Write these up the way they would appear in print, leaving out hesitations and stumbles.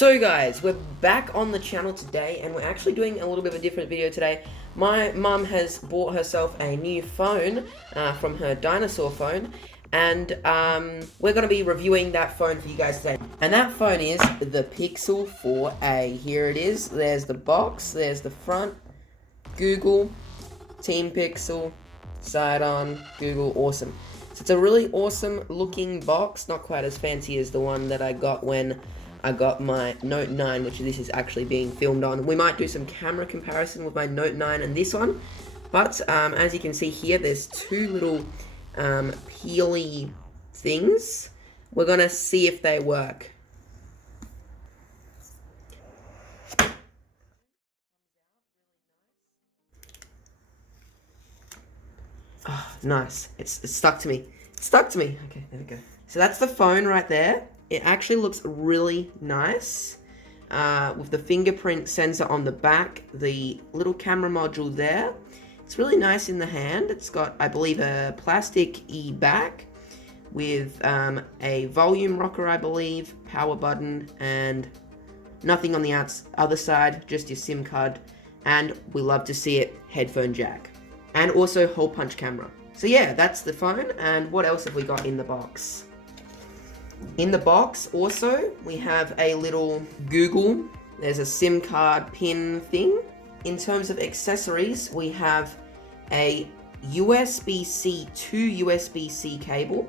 So guys, we're back on the channel today, and we're actually doing a little bit of a different video today. My mum has bought herself a new phone from her dinosaur phone, and we're going to be reviewing that phone for you guys today. And that phone is the Pixel 4a. Here it is. There's the box, there's the front, Google, Team Pixel, side on, Google, awesome. So it's a really awesome looking box, not quite as fancy as the one that I got when I got my Note 9, which this is actually being filmed on. We might do some camera comparison with my Note 9 and this one, but as you can see here, there's two little peely things. We're gonna see if they work. Oh, nice. It's stuck to me. It's stuck to me. Okay, there we go. So that's the phone right there. It actually looks really nice with the fingerprint sensor on the back, the little camera module there. It's really nice in the hand. It's got, I believe, a plastic back with a volume rocker, I believe, power button, and nothing on the other side, just your SIM card. And we love to see it, headphone jack. And also hole punch camera. So yeah, that's the phone. And what else have we got in the box? In the box also, we have a little Google. There's a SIM card pin thing. In terms of accessories, we have a USB-C to USB-C cable.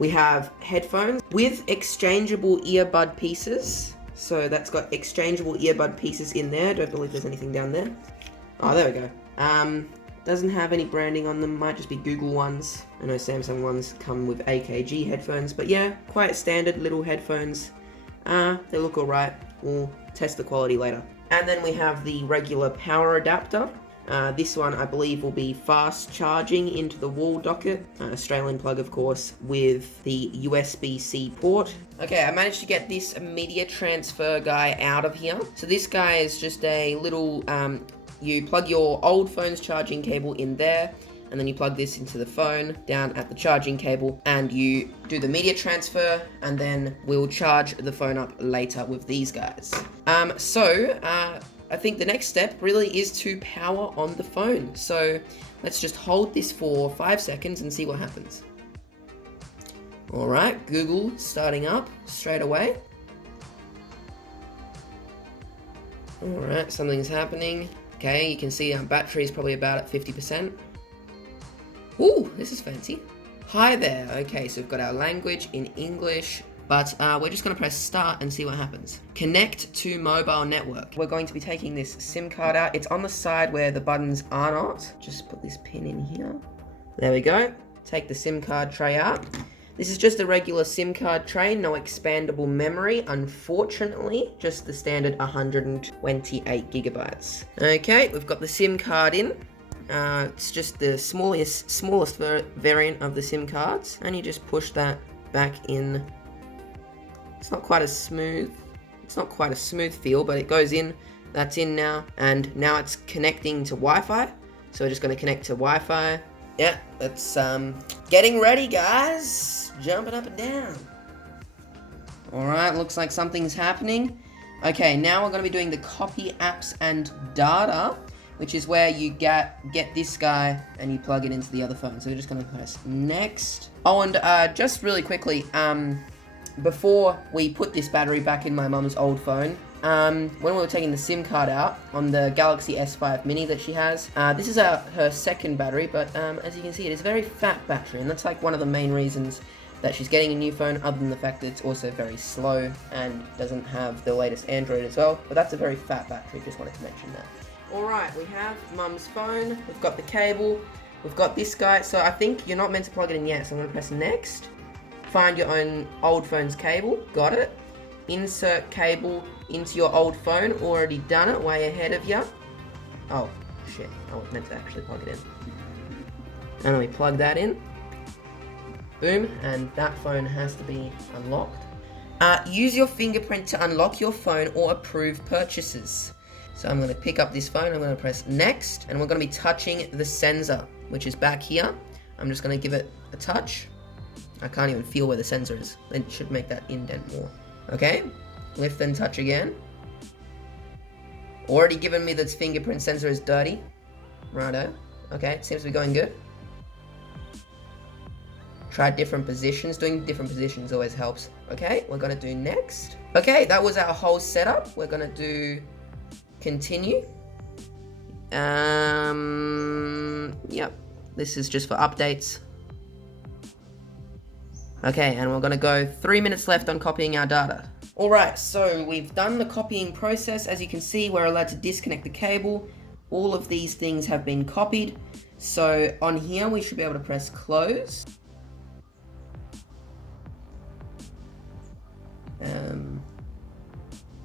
We have headphones with exchangeable earbud pieces. So that's got exchangeable earbud pieces in there. Don't believe there's anything down there. Oh, there we go. Doesn't have any branding on them, might just be Google ones. I know Samsung ones come with AKG headphones, but yeah, quite standard little headphones. They look alright. We'll test the quality later. And then we have the regular power adapter. This one I believe will be fast charging into the wall docket. Australian plug, of course, with the USB-C port. Okay, I managed to get this media transfer guy out of here. So this guy is just a little you plug your old phone's charging cable in there, and then you plug this into the phone down at the charging cable, and you do the media transfer, and then we'll charge the phone up later with these guys. I think the next step really is to power on the phone. So let's just hold this for 5 seconds and see what happens. Alright, Google starting up straight away. Alright, something's happening. Okay, you can see our battery is probably about at 50%. Ooh, this is fancy. Hi there. Okay, so we've got our language in English, but we're just going to press start and see what happens. Connect to mobile network. We're going to be taking this SIM card out. It's on the side where the buttons are not. Just put this pin in here. There we go. Take the SIM card tray out. This is just a regular SIM card tray, no expandable memory, unfortunately, just the standard 128 gigabytes. Okay, we've got the SIM card in. It's just the smallest variant of the SIM cards, and you just push that back in. It's not quite a smooth feel, but it goes in. That's in now, and now it's connecting to Wi-Fi. So we're just going to connect to Wi-Fi. Yeah, it's getting ready, guys. Jumping up and down. Alright, looks like something's happening. Okay, now we're going to be doing the copy apps and data, which is where you get this guy and you plug it into the other phone. So we're just going to press next. Oh, and just really quickly, before we put this battery back in my mum's old phone, when we were taking the SIM card out on the Galaxy S5 Mini that she has, this is her second battery, but as you can see, it is a very fat battery, and that's like one of the main reasons that she's getting a new phone, other than the fact that it's also very slow and doesn't have the latest Android as well, but that's a very fat battery, just wanted to mention that. Alright, we have mum's phone, we've got the cable, we've got this guy, so I think you're not meant to plug it in yet, so I'm going to press next. Find your own old phone's cable, got it. Insert cable into your old phone, already done it, way ahead of you. Oh, shit, I was meant to actually plug it in. And then we plug that in. Boom, and that phone has to be unlocked. Use your fingerprint to unlock your phone or approve purchases. So I'm going to pick up this phone, I'm going to press next, and we're going to be touching the sensor, which is back here. I'm just going to give it a touch. I can't even feel where the sensor is. It should make that indent more. Okay, Lift and touch again. Already given me that fingerprint sensor is dirty. Righto. Okay, seems to be going good. Try different positions. Doing different positions always helps. Okay, we're gonna do next. Okay, that was our whole setup. We're gonna do continue. Yep. This is just for updates. Okay, and we're gonna go 3 minutes left on copying our data. Alright, so we've done the copying process. As you can see, we're allowed to disconnect the cable. All of these things have been copied. So on here, we should be able to press close.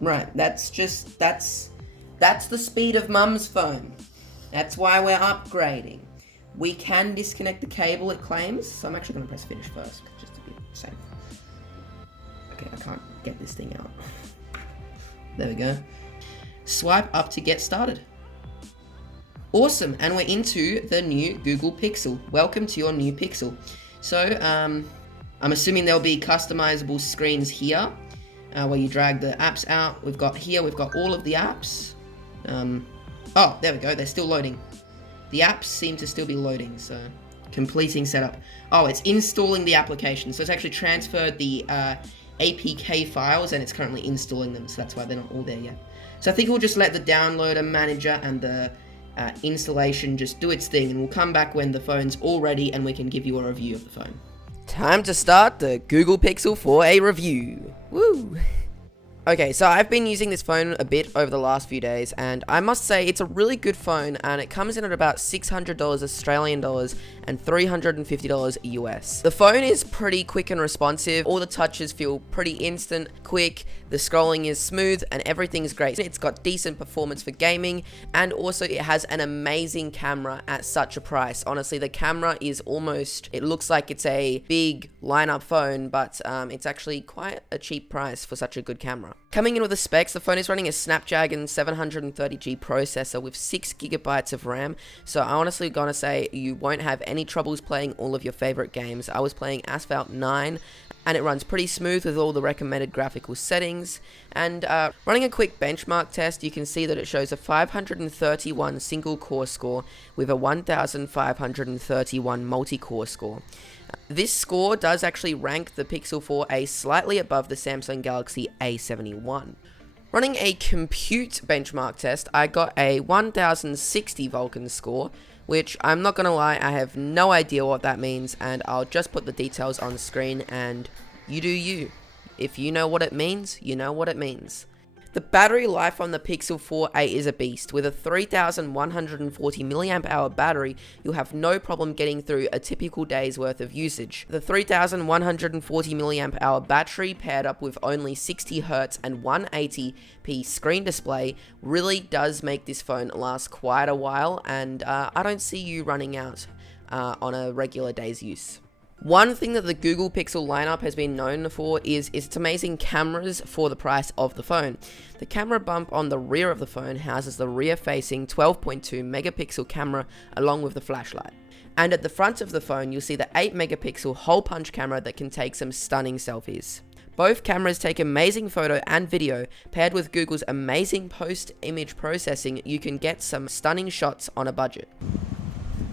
Right, that's the speed of Mum's phone. That's why we're upgrading. We can disconnect the cable, it claims. So I'm actually going to press finish first, just to be safe. Okay, I can't get this thing out. There we go. Swipe up to get started. Awesome, and we're into the new Google Pixel. Welcome to your new Pixel. So, I'm assuming there'll be customizable screens here, where you drag the apps out. We've got all of the apps. Oh, there we go, they're still loading. The apps seem to still be loading, so completing setup. Oh, it's installing the application. So it's actually transferred the APK files and it's currently installing them, so that's why they're not all there yet. So I think we'll just let the downloader manager and the installation just do its thing, and we'll come back when the phone's all ready and we can give you a review of the phone. Time to start the Google Pixel for a review. Woo! Okay, so I've been using this phone a bit over the last few days, and I must say it's a really good phone, and it comes in at about $600 Australian dollars and $350 US. The phone is pretty quick and responsive. All the touches feel pretty instant, quick, the scrolling is smooth, and everything's great. It's got decent performance for gaming, and also it has an amazing camera at such a price. Honestly, the camera is almost, it looks like it's a big lineup phone, but it's actually quite a cheap price for such a good camera. Coming in with the specs, the phone is running a Snapdragon 730G processor with 6GB of RAM, so I honestly gonna say you won't have any troubles playing all of your favorite games. I was playing Asphalt 9, and it runs pretty smooth with all the recommended graphical settings. And running a quick benchmark test, you can see that it shows a 531 single core score with a 1531 multi-core score. This score does actually rank the Pixel 4a slightly above the Samsung Galaxy A71. Running a compute benchmark test, I got a 1060 Vulkan score, which I'm not gonna lie, I have no idea what that means, and I'll just put the details on screen and you do you. If you know what it means, you know what it means. The battery life on the Pixel 4a is a beast. With a 3140 mAh battery, you'll have no problem getting through a typical day's worth of usage. The 3140 mAh battery paired up with only 60Hz and 180p screen display really does make this phone last quite a while, and I don't see you running out on a regular day's use. One thing that the Google Pixel lineup has been known for is its amazing cameras for the price of the phone. The camera bump on the rear of the phone houses the rear-facing 12.2 megapixel camera along with the flashlight. And at the front of the phone, you'll see the 8 megapixel hole-punch camera that can take some stunning selfies. Both cameras take amazing photo and video. Paired with Google's amazing post-image processing, you can get some stunning shots on a budget.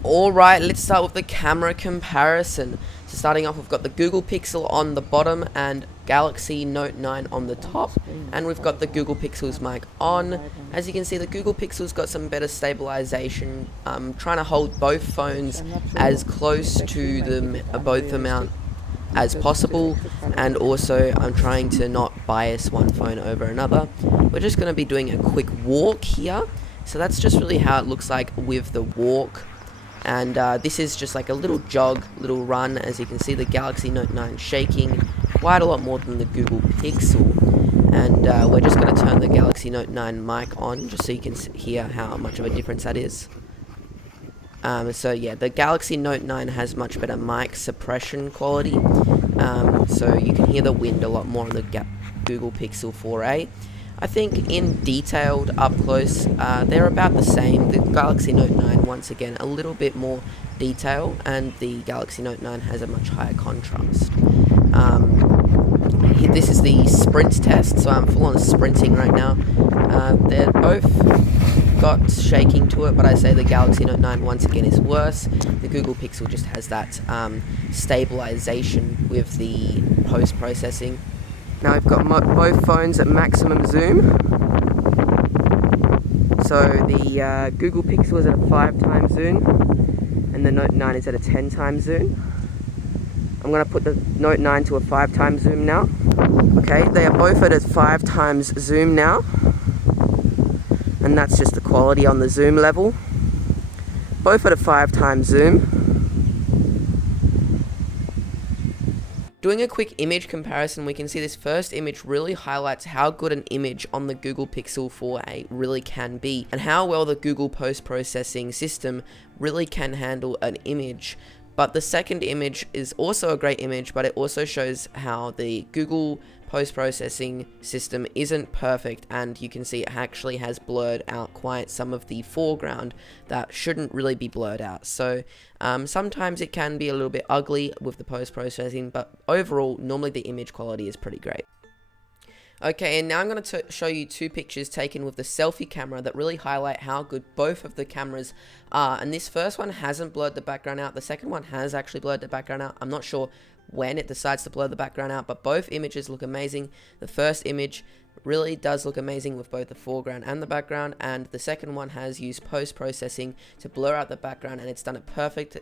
Alright, let's start with the camera comparison. So starting off, we've got the Google Pixel on the bottom and Galaxy Note 9 on the top, and we've got the Google Pixel's mic on. As you can see, the Google Pixel's got some better stabilization. I'm trying to hold both phones as close to the both amount as possible, and also I'm trying to not bias one phone over another. We're just going to be doing a quick walk here, so that's just really how it looks like with the walk. And this is just like a little jog, little run. As you can see, the Galaxy Note 9 shaking quite a lot more than the Google Pixel. And we're just going to turn the Galaxy Note 9 mic on just so you can hear how much of a difference that is. So yeah, the Galaxy Note 9 has much better mic suppression quality. So you can hear the wind a lot more on the Google Pixel 4a. I think in detailed up close, they're about the same. The Galaxy Note 9, once again, a little bit more detail, and the Galaxy Note 9 has a much higher contrast. This is the sprint test, so I'm full on sprinting right now. They're both got shaking to it, but I say the Galaxy Note 9 once again is worse. The Google Pixel just has that stabilization with the post-processing. Now I've got both phones at maximum zoom. So the Google Pixel is at a 5x zoom, and the Note 9 is at a 10x zoom. I'm going to put the Note 9 to a 5x zoom now. Okay, they are both at a 5x zoom now. And that's just the quality on the zoom level. Both at a 5x zoom. Doing a quick image comparison, we can see this first image really highlights how good an image on the Google Pixel 4a really can be, and how well the Google post-processing system really can handle an image. But the second image is also a great image, but it also shows how the Google post-processing system isn't perfect, and you can see it actually has blurred out quite some of the foreground that shouldn't really be blurred out. So sometimes it can be a little bit ugly with the post-processing, but overall, normally the image quality is pretty great. Okay, and now I'm going to show you two pictures taken with the selfie camera that really highlight how good both of the cameras are. And this first one hasn't blurred the background out. The second one has actually blurred the background out. I'm not sure when it decides to blur the background out, but both images look amazing. The first image really does look amazing with both the foreground and the background, and the second one has used post-processing to blur out the background, and it's done it perfect.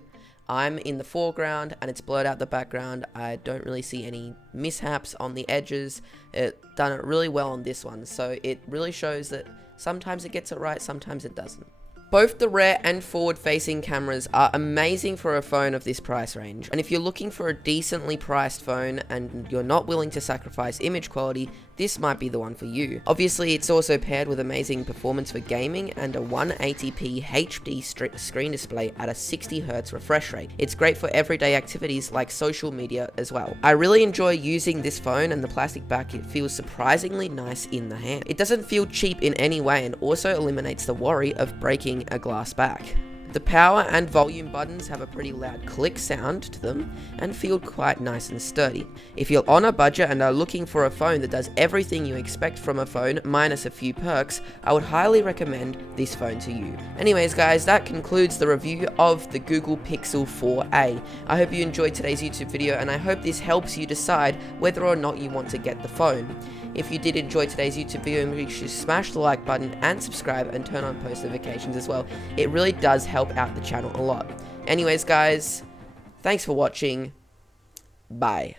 I'm in the foreground and it's blurred out the background. I don't really see any mishaps on the edges. It done it really well on this one, so it really shows that sometimes it gets it right, sometimes it doesn't. Both the rear and forward-facing cameras are amazing for a phone of this price range, and if you're looking for a decently priced phone and you're not willing to sacrifice image quality, this might be the one for you. Obviously, it's also paired with amazing performance for gaming and a 180p HD screen display at a 60Hz refresh rate. It's great for everyday activities like social media as well. I really enjoy using this phone, and the plastic back, it feels surprisingly nice in the hand. It doesn't feel cheap in any way, and also eliminates the worry of breaking a glass back. The power and volume buttons have a pretty loud click sound to them and feel quite nice and sturdy. If you're on a budget and are looking for a phone that does everything you expect from a phone minus a few perks, I would highly recommend this phone to you. Anyways guys, that concludes the review of the Google Pixel 4a. I hope you enjoyed today's YouTube video, and I hope this helps you decide whether or not you want to get the phone. If you did enjoy today's YouTube video, make sure to smash the like button and subscribe and turn on post notifications as well. It really does help out the channel a lot. Anyways guys, thanks for watching. Bye.